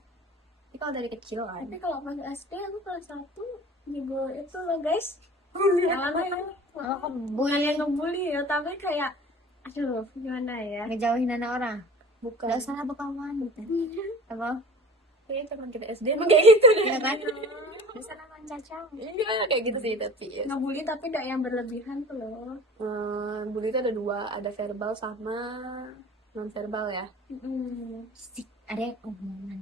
Tapi kalau dari kecil kan. Tapi kalau pas SD aku kelas 1 juga itu loh guys, bully anak. Oh, Bukan yang ngebully ya, tapi kayak aduh gimana ya, ngejauhin anak orang. Bukan. Gak usah berkawan gitu. Apa? Kayaknya teman kita SD emang kayak gitu deh. Ya kan? Bisa namanya cacang. Iya kayak gitu sih, tapi ya. ngebully tapi tidak yang berlebihan tuh loh. Bully itu ada dua, ada verbal sama non verbal ya. Sik, ada yang omongan.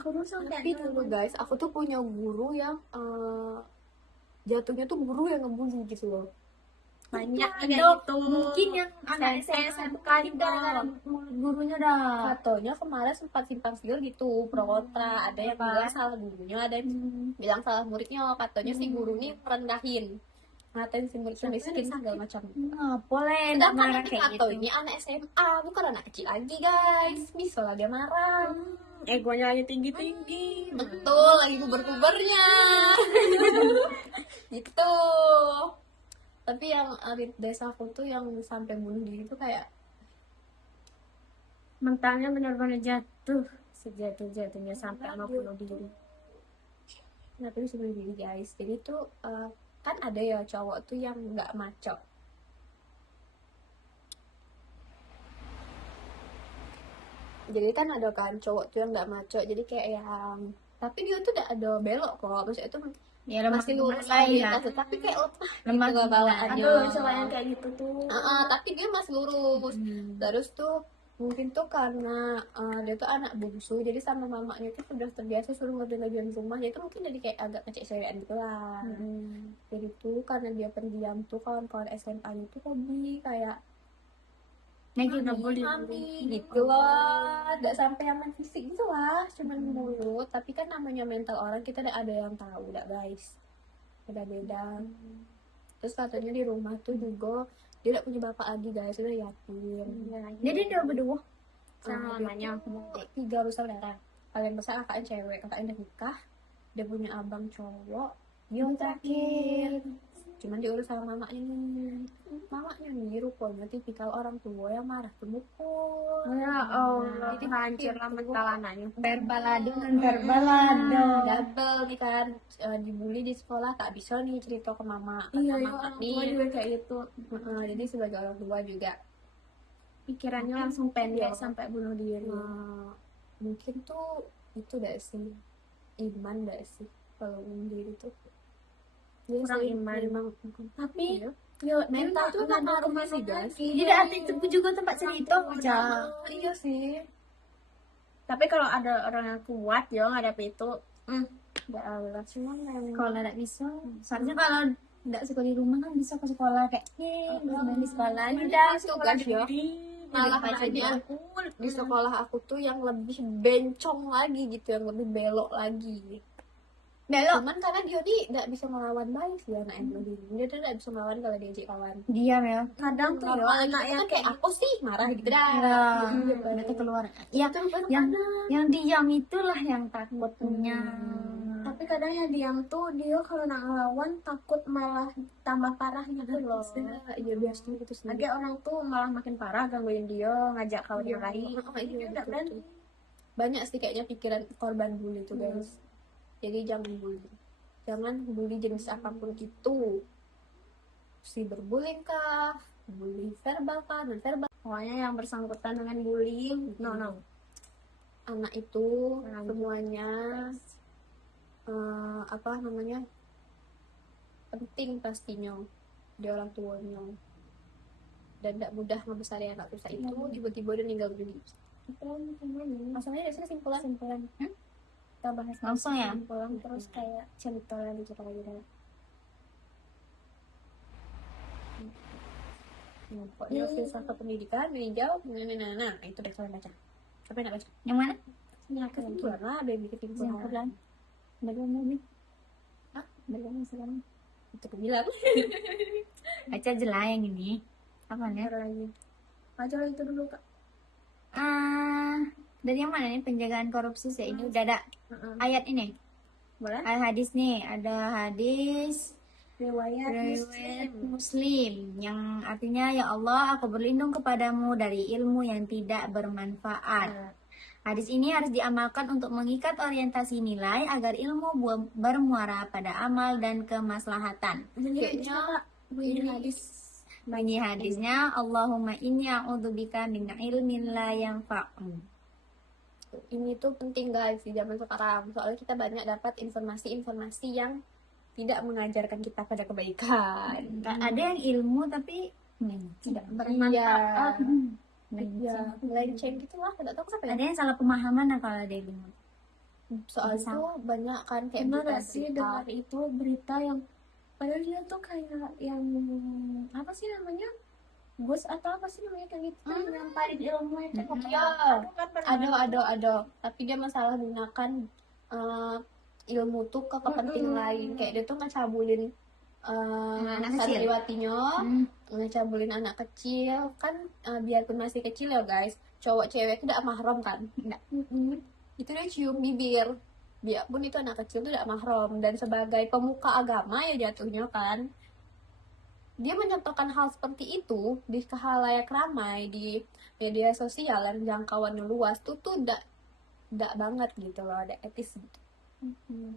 Aku dulu sampai Tapi dulu guys, aku tuh punya guru yang jatuhnya tuh guru yang ngebully gitu loh. banyak Ada kayak gitu. mungkin yang anak SMK kita mulut gurunya dah. Katanya kemarin sempat simpang siur gitu, pro kontra. Ada yang bilang salah gurunya, ada yang bilang salah muridnya. Katanya si guru ini merendahin, ngatain si muridnya miskin segala macam. Nggak boleh, nggak Sedangkan marah nanti kayak atau gitu. ini anak SMA, bukan anak kecil lagi guys. Bisa lah dia marah. Egonya aja tinggi-tinggi. Betul, lagi puber-pubernya. Gitu. Tapi yang di desaku tuh yang sampai bunuh diri tuh kayak Mentalnya benar-benar jatuh sejatuh-jatuhnya sampai mau bunuh diri. kenapa bisa bunuh diri guys. Jadi tuh kan ada ya cowok tuh yang nggak maco. Jadi kan ada kan cowok tuh yang nggak maco. Jadi kayak yang, tapi dia tuh udah ada belok kok. Maksudnya itu Ya lemah masih lurus lain aja, ya. tapi kayak lemah Lemah gitu bawaannya. Aduh, selain yang kayak gitu tuh. Tapi dia masih lurus. Terus tuh mungkin tuh karena dia tuh anak bungsu, jadi sama mamanya tuh sudah terbiasa suruh ngerjain rumah, jadi tuh mungkin jadi kayak agak kecewaan gitu lah. Jadi tuh karena dia pendiam tuh kawan-kawan SMA-nya tuh hobi kayak Ngebully. gitu loh, nggak sampai yang main fisik gitu lah, cuman mulut. Tapi kan namanya mental orang kita ada yang tahu, udah guys, beda-beda. Terus katanya di rumah tuh juga dia tidak punya bapak lagi guys, udah yatim. Jadi dia berdua. Sama mamanya. 3 bersaudara, paling besar kakaknya cewek, kakaknya udah nikah, dia punya abang cowok, dia yang terakhir. Cuman diurus sama mamanya nih. Mamanya nih rupanya tipikal orang tua yang marah tuh mukul. Ya Allah, Jadi hancur lah mental anaknya. Verbalado dengan verbalado. Double nih kan, dibully di sekolah tak bisa nih cerita ke mama. Iya, Kata ya mama orang nih. tua juga kayak gitu. Jadi sebagai orang tua juga Pikirannya langsung pendek sampai bunuh diri. mungkin tuh itu gak sih iman gak sih kalau bunuh diri tuh. Ya, Kurang sih, iman. memang. Tapi Iya. yo Mental tuh kan ngaruh ngaruh sih kemana guys. lagi. Jadi hati itu juga tempat cerita aja. Iya sih. Tapi kalau ada orang yang kuat yo ngadep itu, ya Allah, cuman memang Kalau nggak bisa, soalnya kalau nggak suka di rumah kan bisa ke sekolah kayak main di sekolah ini dah Tuh guys ya. Malah aja. di sekolah aku tuh yang lebih bencong lagi gitu, yang lebih belok lagi. belok Cuman karena dia nih nggak bisa melawan balik sih anak yang bunuh diri. Dia tuh nggak bisa melawan kalau diajak kawan. diam ya. kadang tuh yo Apalagi anak kita yang kan kayak aku sih marah gitu dah. Nanti keluar. Ya, yang diam itulah yang takutnya. tapi kadang yang diam tuh dia kalau nak ngelawan takut malah tambah parah gitu loh. Iya biasa gitu sih. Lagi orang tuh malah makin parah gangguin dia, ngajak kawan yang lain. Iya, Dia nggak betul, berani. betul. Banyak sih kayaknya pikiran korban bully tuh guys. Jadi jangan bully. Jangan bully jenis apapun itu. Si berbullying kah, bully verbal kah, non verbal. Pokoknya yang bersangkutan dengan bullying, no. Anak itu semuanya apa namanya penting pastinya di orang tuanya, dan tidak mudah ngebesarin anak usia itu tiba-tiba udah meninggal dunia. Masalahnya dari sini simpulan kita bahas Langsung ya? simpulan terus kayak cerita lagi. Pokoknya filsafat pendidikan meninjau nah itu deh kalian baca. Apa yang nak baca? Yang mana? Ya kesimpulan lah, baby kesimpulan. Kesimpulan. Bagaimana nih? Bagaimana sekarang? Itu aku bilang. Baca aja lah yang ini. Apa nih? Bentar lagi. Baca itu dulu, Kak. Dari yang mana nih penjagaan korupsi sih? Ini udah ada ayat ini. Boleh? Ada hadis nih, ada hadis Riwayat riwayat Muslim. Muslim yang artinya ya Allah aku berlindung kepadamu dari ilmu yang tidak bermanfaat. Hadis ini harus diamalkan untuk mengikat orientasi nilai agar ilmu bermuara pada amal dan kemaslahatan. Kayaknya ini hadis Bunyi hadisnya Allahumma inni a'udzubika min ilmin la yanfa'u. ini tuh penting guys di zaman sekarang, soalnya kita banyak dapat informasi-informasi yang tidak mengajarkan kita pada kebaikan. Ada yang ilmu tapi tidak Iya, bermanfaat. ya, melenceng gitu lah, nggak tahu kenapa ya. Ada yang salah pemahaman lah kalau ada ilmu. Soal Bisa. itu banyak kan kayak Pernah gak sih berita-berita. dengar itu berita yang padahal dia tuh kayak yang apa sih namanya, Gus atau apa sih namanya kayak gitu, nyampain ilmu yang kayak Iya. Aduh, kan pernah. Ada, tapi dia masalah gunakan ilmu tuh ke kepentingan lain, kayak dia tuh ngecabulin Anak kecil. santriwatinya, ngecabulin anak kecil kan, biarpun masih kecil ya guys, cowok cewek itu tidak mahram kan, itu dia cium bibir, biarpun itu anak kecil itu tidak mahram, dan sebagai pemuka agama ya jatuhnya kan, dia mencontohkan hal seperti itu di khalayak ramai di media sosial yang jangkauannya luas tuh tidak banget gitu loh, ada etis gitu.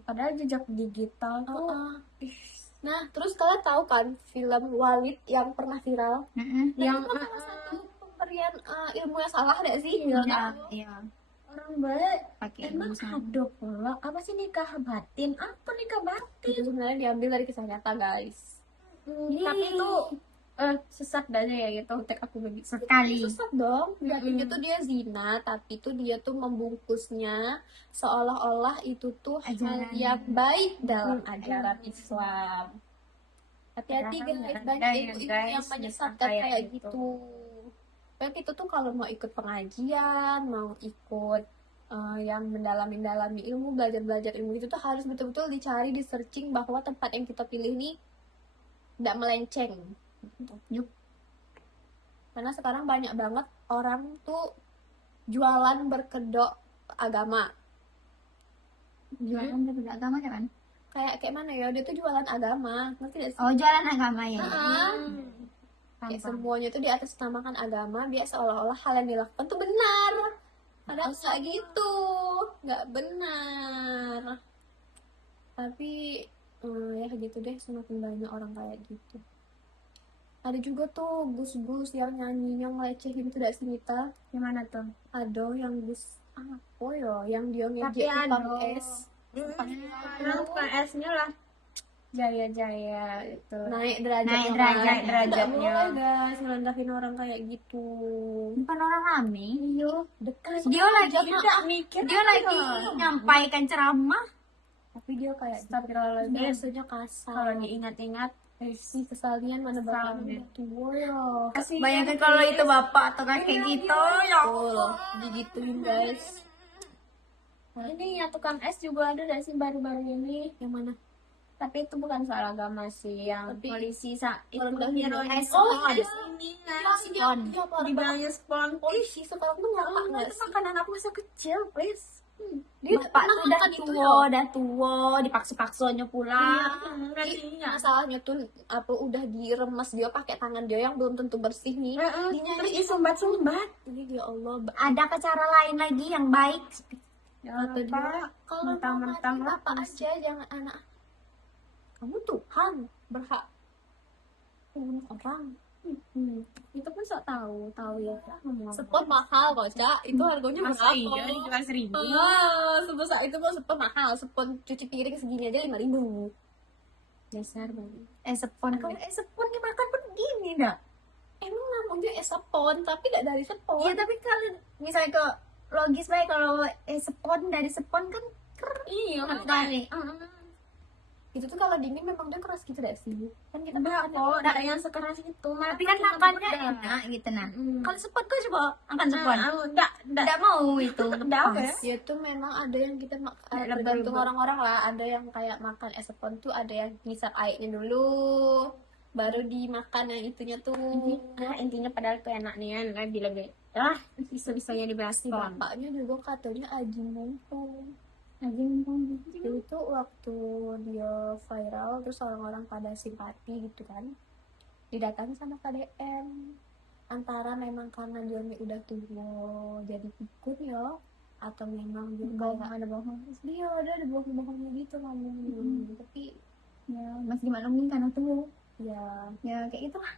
Padahal jejak digital tuh Nah, terus kalian tahu kan film Walid yang pernah viral? yang Itu kan salah satu pemberian ilmu yang salah gak sih? Iya. orang baik Pakai emang ilmu sama. ada pula apa sih nikah batin, apa nikah batin? Itu sebenarnya diambil dari kisah nyata guys. Tapi itu sesat aja ya gitu, tek aku begitu. Sekali. Sesat dong. Jadinya tuh dia zina, tapi tuh dia tuh membungkusnya seolah-olah itu tuh hal Ajaran. yang baik dalam ajaran Islam. Hati-hati Padahal guys, nggak banyak ada ya, ibu-ibu guys, yang menyesatkan kayak kayak gitu. gitu. Kayak itu tuh kalau mau ikut pengajian, mau ikut yang mendalami ilmu, belajar ilmu itu tuh harus betul-betul dicari, di searching bahwa tempat yang kita pilih ini tidak melenceng. Yup. Karena sekarang banyak banget orang tuh jualan berkedok agama. Jualan dari agama kan? Kayak mana ya, dia tuh jualan agama, ngerti gak sih? Oh, jualan agama ya. Kayak semuanya tuh di atas namakan agama, biar seolah-olah hal yang dilakukan tuh benar. Padahal nggak gitu, nggak benar. Tapi ya gitu deh, semakin banyak orang kayak gitu. Ada juga tuh gus-gus yang nyanyinya ngelecehin tuh, tidak sih Mita? Gimana tuh? Ada yang gus apa ya, yang dia Tapi ngejek tukang ada. es, Nah, tukang esnya lah jaya-jaya itu. naik derajatnya. Naik derajat, Nggak derajatnya. boleh guys ngerendahin orang kayak gitu. Bukan orang rame. Iya, dekat. Dia lagi Tidak mikir. dia lagi nyampaikan ceramah. Tapi dia kayak Astagfirullahaladzim. biasanya kasar. Kalau diingat-ingat, Si kesalian mana bapak Kesal. udah tua ya. kasihan. Bayangkan kalau itu bapak atau kayak gitu ya. Betul, digituin guys. Ini ya tukang es juga ada gak sih baru-baru ini? Yang mana? Tapi itu bukan soal agama sih, yang Tapi polisi itu merendahin heroin es. oh Oh, di es. sini Spon. dibilangnya spon. Polisi sekarang tuh ngapa nggak Itu sih? makanan aku masa kecil, please. Dia Bapak pernah tuh udah makan itu tua, ya? udah tua, dipaksa-paksanya pulang. Gajinya. Masalahnya tuh apa udah diremes, dia pakai tangan dia yang belum tentu bersih nih. Terus disumbat-sumbat. Ini ya Allah, Ada ke cara lain lagi yang baik. Ya kata dia, Pak, kalau mentang-mentang mau mati apa aja, jangan anak. Kamu Tuhan, berhak membunuh orang. Itu pun sok tahu ya. Spot mahal kok, Cak. Itu harganya berapa? dijual 1.000. Sebesar itu mau spot mahal. Spot cuci piring segini aja 5.000. Dasar banget. Sepon. Kalau sepon dimakan pun gini dah. Emang namanya es sepon, tapi tidak dari sepon. Iya, tapi kalau misalnya ke logis baik kalau sepon dari sepon kan Iya, kali. Itu tuh kalau dingin memang dia keras gitu deh sih. Kan kita enggak makan kok, enggak yang sekeras itu. Tapi kan makannya enak gitu nah. Kalau sepon kok coba makan sepon. Enggak Tidak mau itu. Enggak apa ya? dia tuh memang ada yang kita Lebih- tergantung orang-orang lah. Ada yang kayak makan es sepon tuh, ada yang ngisap airnya dulu, baru dimakan yang itunya tuh. Nah, intinya padahal tuh enak nih kan, lebih bisa-bisanya dibahas Si Bang. bapaknya juga katanya aji mumpung. Aji Itu waktu dia viral terus orang-orang pada simpati gitu kan, didatangi sama KDM. Antara memang karena dia udah tua jadi pikun ya, atau memang dia kayak ada bohong. dia ada bohong-bohongnya gitu kamu. Tapi Ya, masih dimaklumin karena tuh. ya Ya kayak gitu lah.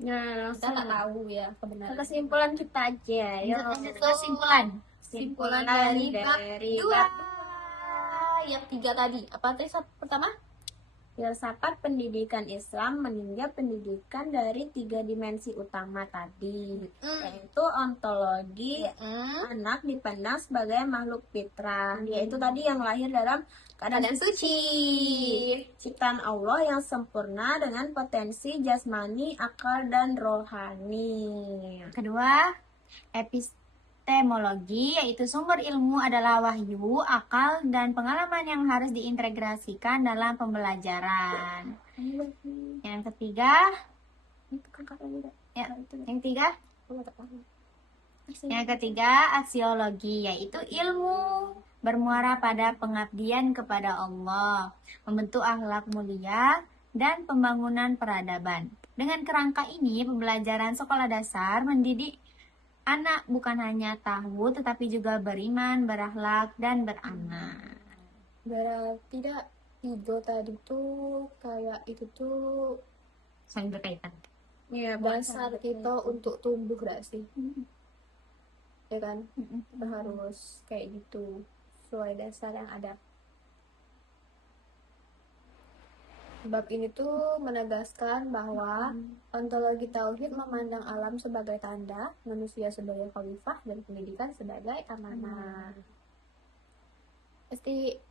Nah, kita tak tahu ya kebenaran. kesimpulan kita aja ya. Lanjut ke kesimpulan. Kesimpulan dari bab dari dua yang 3 tadi. Apa tadi pertama? filsafat pendidikan Islam meninjau pendidikan dari 3 dimensi utama tadi, yaitu ontologi anak dipandang sebagai makhluk fitrah, yaitu tadi yang lahir dalam keadaan suci, ciptaan Allah yang sempurna dengan potensi jasmani, akal, dan rohani. Kedua, epistemologi, yaitu sumber ilmu adalah wahyu, akal, dan pengalaman yang harus diintegrasikan dalam pembelajaran. Yang ketiga, yang ketiga, aksiologi, yaitu ilmu bermuara pada pengabdian kepada Allah, membentuk akhlak mulia, dan pembangunan peradaban. Dengan kerangka ini, pembelajaran sekolah dasar mendidik anak bukan hanya tahu, tetapi juga beriman, berakhlak, dan beramal. Berarti tidak tiga tadi tuh kayak itu tuh Saling berkaitan. Ya, dasar kita untuk tumbuh gak sih? Ya kan? Kita harus kayak gitu sesuai dasar yang ada. Bab ini tuh menegaskan bahwa ontologi tauhid memandang alam sebagai tanda, manusia sebagai khalifah, dan pendidikan sebagai amanah.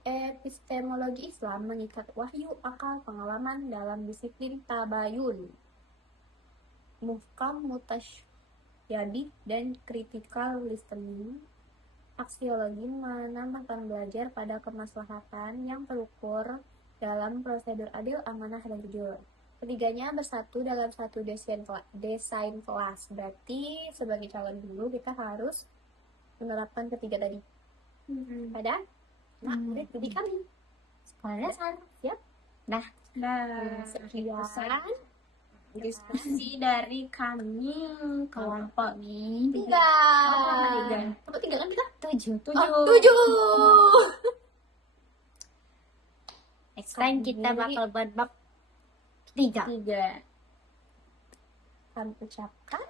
Epistemologi Islam mengikat wahyu, akal, pengalaman dalam disiplin tabayun, muhkam, mutasyabih, dan critical listening. Aksiologi menambahkan belajar pada kemaslahatan yang terukur dalam prosedur adil, amanah, dan jujur. Ketiganya bersatu dalam satu desain kelas. Berarti sebagai calon guru kita harus menerapkan ketiga tadi. Ada? Nah, jadi kami Sekolah dasar. siap. Nah, Sekian diskusi dari kami kelompok nih. 3. Apa 3 kan kita? 7. 7. Oh, 7. Next time kita bakal buat bab 3. 3. Kami ucapkan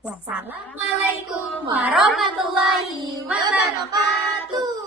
Wassalamualaikum Assalamualaikum warahmatullahi wabarakatuh.